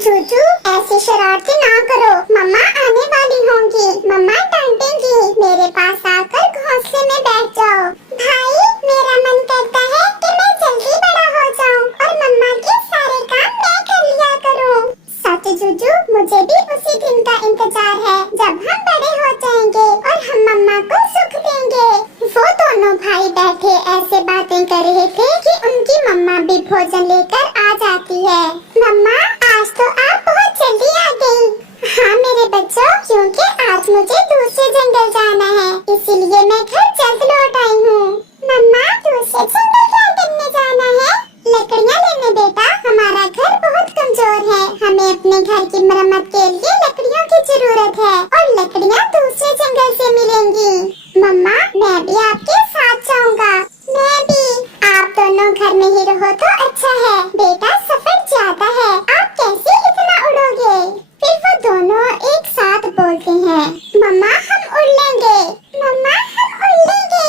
जूजू ऐसी शरारती ना करो, मम्मा आने वाली होंगी, मम्मा डांटेंगी। मेरे पास आकर घोंसले में बैठ जाओ। भाई मेरा मन करता है कि मैं जल्दी बड़ा हो जाऊं और मम्मा के सारे काम मैं कर लिया करूं। सच जूजू, मुझे भी उसी दिन का इंतजार है जब हम बड़े हो जाएंगे और हम मम्मा को सुख देंगे। वो दोनों भाई बैठे ऐसे बातें कर रहे थे कि उनकी मम्मा भी भोजन लेकर आ जाती है। मम्मा आज तो आप बहुत जल्दी आ गई। हाँ मेरे बच्चों, क्योंकि आज मुझे दूसरे जंगल जाना है, इसीलिए मैं घर जल्द लौट आई हूँ। मम्मा दूसरे जंगल क्या करने जाना है? लकड़ियाँ लेने बेटा, हमारा घर बहुत कमजोर है, हमें अपने घर की मरम्मत के लिए लकड़ियों की जरूरत है और लकड़ियाँ दूसरे जंगल से मिलेंगी। मम्मा मैं भी आपके साथ जाऊँगा। मैं भी। आप दोनों घर में ही रहो तो अच्छा है बेटा, सफर ज्यादा है, आप कैसे इतना उड़ोगे? फिर वो दोनों एक साथ बोलते हैं, मम्मा हम उड़ लेंगे, मम्मा हम उड़ लेंगे।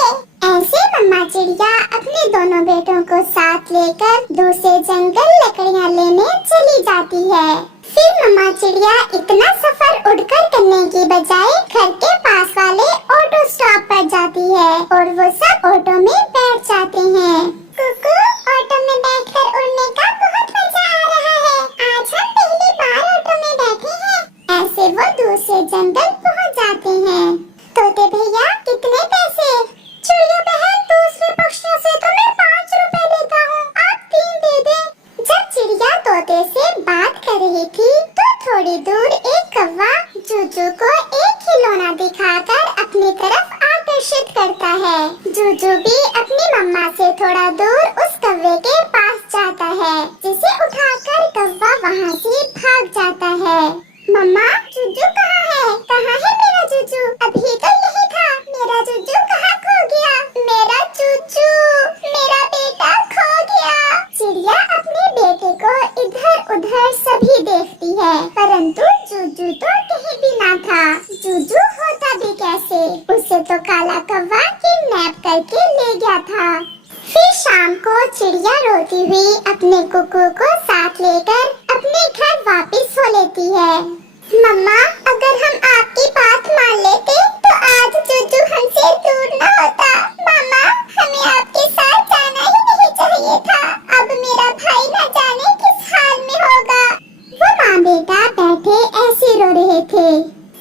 ऐसे मम्मा चिड़िया अपने दोनों बेटों को साथ लेकर दूसरे जंगल लकड़ियाँ लेने चली जाती है। फिर मम्मा चिड़िया इतना सफर उड़कर करने की बजाय घर के पास वाले ऑटो स्टॉप पर जाती है और वो सब ऑटो में बैठ जाते हैं। कुकू, ऑटो में बैठकर उड़ने का बहुत मजा आ रहा है, आज हम पहली बार ऑटो में बैठे हैं। ऐसे वो दूसरे जंगल पहुंच जाते हैं। तोते भैया कितने पैसे? चिड़िया बहन, दूसरे पक्षियों से तो मैं 5 रुपए लेता हूँ, आप 3 दे दे। जब चिड़िया तोते से बात कर रही थी तो थोड़ी दूर एक कौवा जूजू को एक खिलौना दिखाकर अपनी तरफ आकर्षित करता है। जूजू भी अपनी मम्मा से थोड़ा दूर उस कौवे के पास जाता है, जिसे उठाकर कौवा वहाँ से भाग जाता है। मम्मा जूजू कहाँ है? कहाँ है मेरा जूजू? अभी तो यही था, मेरा जूजू कहाँ खो गया? मेरा जूजू, मेरा बेटा खो गया। चिड़िया अपने बेटे को इधर उधर सभी देखती है, परंतु जूजू तो कहीं भी ना था। जूजू होता भी कैसे? उसे तो काला कौवा किडनैप करके ले गया था। फिर शाम को चिड़िया रोती हुई अपने कुकू को साथ लेकर अपने घर वापस हो लेती है। मम्मा अगर हम आपकी बात मान लेते तो आज जूजू हमसे दूर न होता। मम्मा हमें आपके साथ जाना ही नहीं चाहिए था, अब मेरा भाई न जाने किस हाल में होगा। वो माँ बेटा बैठे ऐसे रो रहे थे।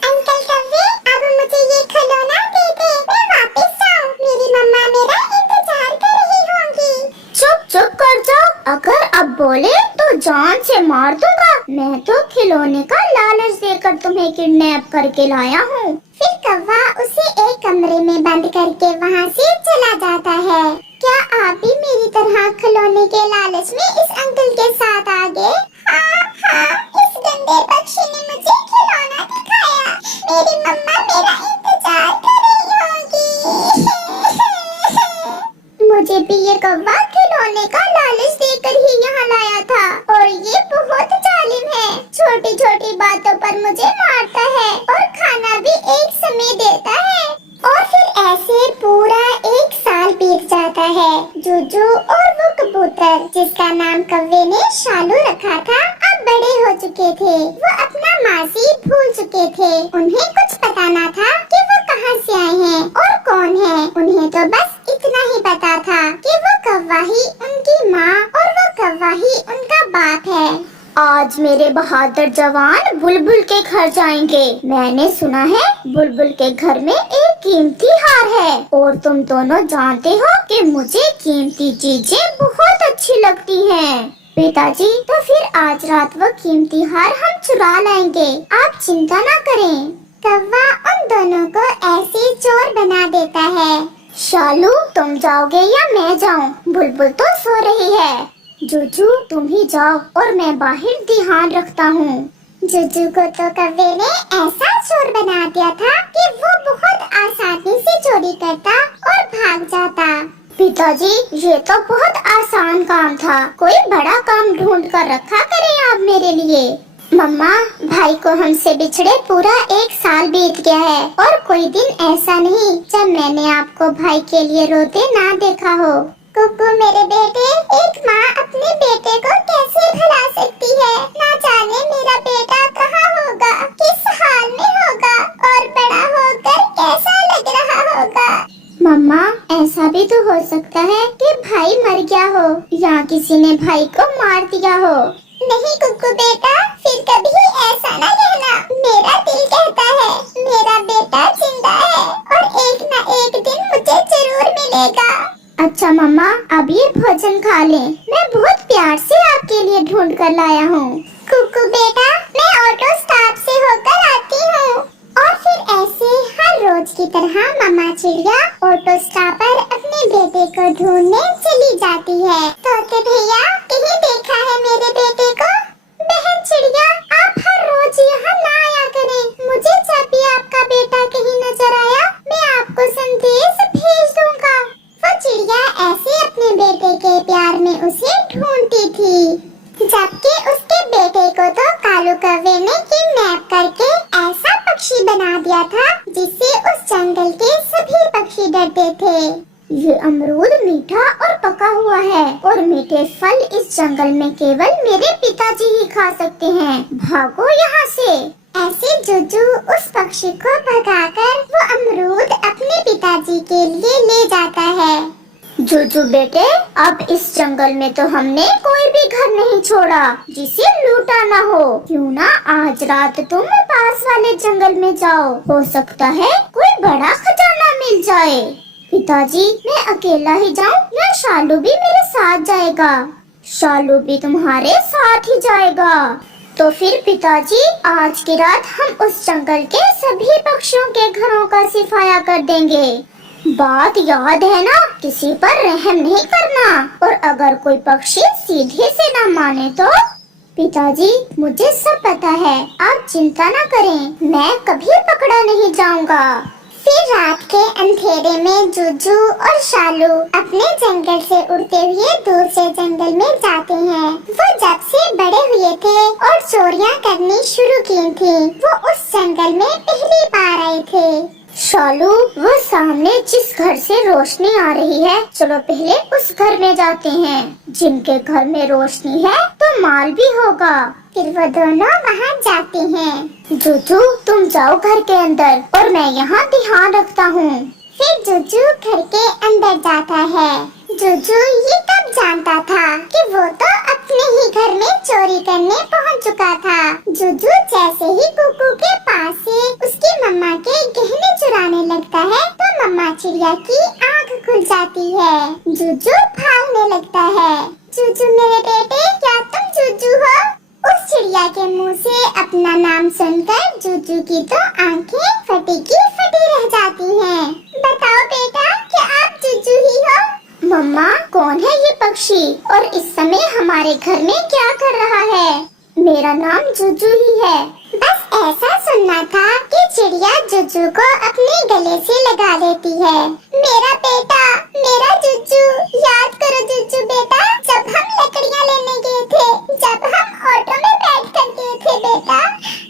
अंकल कौवे, अब मुझे ये खिलौना दे दे, मैं वापस जाऊँ, मेरी मम्मा मेरा इंतजार कर रही होंगी। चुप चुप कर जाओ, अगर अब बोले तो जान से मार दूंगा। मैं तो खिलौने का लालच देकर तुम्हें किडनैप करके लाया हूँ। फिर कौवा उसे एक कमरे में बंद करके वहाँ से चला जाता है। क्या आप भी मेरी तरह खिलौने के लालच में इस अंकल के साथ आ गए? हाँ हाँ, इस गंदे पक्षी ने मुझे खिलौना दिखाया, मेरी मम्मा मेरा इंतजार कर रही होगी। मुझे भी ये कौवा खिलौने का लालच देकर ही यहाँ लाया था और ये बहुत जालिम है, छोटी छोटी बातों पर मुझे मारता है और खाना भी एक समय देता है। और फिर ऐसे पूरा 1 साल बीत जाता है। जूजू और वो कबूतर जिसका नाम कौवे ने शालू रखा था अब बड़े हो चुके थे। वो अपना मासी भूल चुके थे, उन्हें कुछ पता न था कि वो कहाँ से आए हैं और कौन है। उन्हें तो बस इतना ही पता था कि वो कौवा ही उनकी माँ और वो कौवा ही उनका बाप है। आज मेरे बहादुर जवान बुलबुल के घर जाएंगे। मैंने सुना है बुलबुल के घर में एक कीमती हार है और तुम दोनों जानते हो कि मुझे कीमती चीजें बहुत अच्छी लगती हैं। पिताजी, तो फिर आज रात वो कीमती हार हम चुरा लाएंगे, आप चिंता ना करें। कौवा उन दोनों को ऐसे चोर बना देता है। शालू तुम जाओगे या मैं जाऊँ? बुलबुल तो सो रही है। जूजू तुम ही जाओ और मैं बाहर ध्यान रखता हूँ। जूजू को तो कौवे ने ऐसा चोर बना दिया था कि वो बहुत आसानी से चोरी करता और भाग जाता। पिताजी ये तो बहुत आसान काम था, कोई बड़ा काम ढूंढ कर रखा करें आप मेरे लिए। मम्मा भाई को हमसे बिछड़े पूरा 1 साल बीत गया है और कोई दिन ऐसा नहीं जब मैंने आपको भाई के लिए रोते ना देखा हो। कुकू मेरे बेटे, एक माँ अपने बेटे को कैसे भुला सकती है? ना जाने मेरा भी तो हो सकता है कि भाई मर गया हो या किसी ने भाई को मार दिया हो। नहीं कुकू बेटा, फिर कभी ऐसा ना कहना। मेरा दिल कहता है मेरा बेटा जिंदा है और एक न एक दिन मुझे जरूर मिलेगा। अच्छा मम्मा, अब ये भोजन खा लें। मैं बहुत प्यार से आपके लिए ढूंढ कर लाया हूँ। कुकू बेटा, मैं ऑटो स्टॉप से होकर आती हूँ। और फिर ऐसे हर रोज की तरह मम्मा चिड़िया ऑटो स्टॉप पर अपने बेटे को ढूंढने चली जाती है। तोते भैया, कहीं देखा है मेरे बेटे को? बहन चिड़िया, आप हर रोज यहाँ ना आया करें। मुझे जब भी आपका बेटा कहीं नजर आया, मैं आपको संदेश भेज दूंगा। वो चिड़िया ऐसे अपने बेटे के प्यार में उसे ढूंढती थी, जबकि उसके बेटे को तो कालू कौवे ने किडनैप करके ऐसा पक्षी बना दिया था जिससे उस जंगल के सभी पक्षी डरते थे। ये अमरूद मीठा और पका हुआ है और मीठे फल इस जंगल में केवल मेरे पिताजी ही खा सकते हैं। भागो यहाँ से। ऐसे जुजू उस पक्षी को भगाकर वो अमरूद अपने पिताजी के लिए ले जाता है। जुजू बेटे, अब इस जंगल में तो हमने कोई भी घर नहीं छोड़ा जिसे लूटा ना हो। क्यों ना आज रात तुम पास वाले जंगल में जाओ, हो सकता है कोई बड़ा खजाना मिल जाए। पिताजी, मैं अकेला ही जाऊं या शालू भी मेरे साथ जाएगा? शालू भी तुम्हारे साथ ही जाएगा। तो फिर पिताजी, आज की रात हम उस जंगल के सभी पक्षियों के घरों का सिफाया कर देंगे। बात याद है ना, किसी पर रहम नहीं करना, और अगर कोई पक्षी सीधे से ना माने तो? पिताजी, मुझे सब पता है, आप चिंता ना करें, मैं कभी पकड़ा नहीं जाऊंगा। फिर रात के अंधेरे में जुजू और शालू अपने जंगल से उड़ते हुए दूर से जंगल में जाते हैं। वो जब से बड़े हुए थे और चोरियां करनी शुरू की थी, वो उस जंगल में पहली बार आए थे। शालू, वो सामने जिस घर से रोशनी आ रही है, चलो पहले उस घर में जाते हैं। जिनके घर में रोशनी है तो माल भी होगा। फिर वो दोनों वहाँ जाते हैं। जुजू, तुम जाओ घर के अंदर और मैं यहाँ ध्यान रखता हूँ। फिर जुजू घर के अंदर जाता है। जुजू ये तब जानता था कि वो तो अपने ही घर में चोरी करने पहुँच चुका था। जुजू जैसे ही कुकू के पास से उसकी मम्मा के गहने चुराने लगता है तो मम्मा चिड़िया की आँख खुल जाती है। जुजू भागने लगता है। जुजू मेरे बेटे, क्या तुम जुजू हो? उस चिड़िया के मुंह से अपना नाम सुनकर जुजू की तो आंखें फटी की फटी रह जाती हैं। बताओ बेटा, क्या आप जुजू ही हो? मम्मा, कौन है ये पक्षी और इस समय हमारे घर में क्या कर रहा है? मेरा नाम जुजू ही है। बस ऐसा सुनना था कि चिड़िया जुजू को अपने गले से लगा लेती है। मेरा बेटा, मेरा जुजू, याद करो जुजू बेटा, जब हम लकड़ियाँ लेने गए थे, जब हम ऑटो में बैठ कर गए थे बेटा,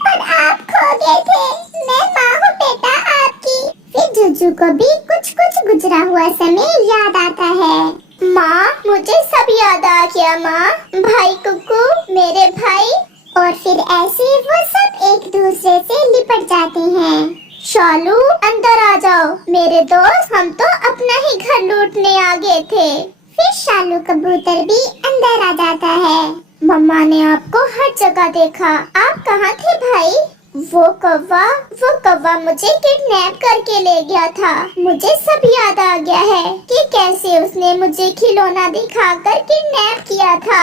और आप खो गए थे। मैं माँ हूँ बेटा आपकी। फिर जुजू को भी कुछ कुछ गुजरा हुआ समय याद आता है। माँ, मुझे सब याद आ गया माँ। भाई कुकू, मेरे भाई। और फिर ऐसे वो सब एक दूसरे से लिपट जाते हैं। शालू, अंदर आ जाओ मेरे दोस्त, हम तो अपना ही घर लूटने आ गए थे। फिर शालू कबूतर भी अंदर आ जाता है। मम्मा ने आपको हर जगह देखा, आप कहाँ थे भाई? वो कौवा मुझे किडनैप करके ले गया था। मुझे सब याद आ गया है कि कैसे उसने मुझे खिलौना दिखाकर किडनैप किया था।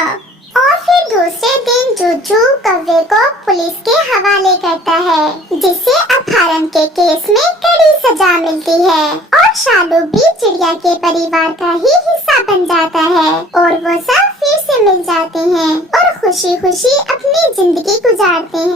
और फिर दूसरे दिन जुजू कौवे को पुलिस के हवाले करता है, जिससे अपहरण के केस में कड़ी सजा मिलती है। और शालू भी चिड़िया के परिवार का ही हिस्सा बन जाता है और वो सब फिर से मिल जाते हैं और खुशी खुशी अपनी जिंदगी गुजारते हैं।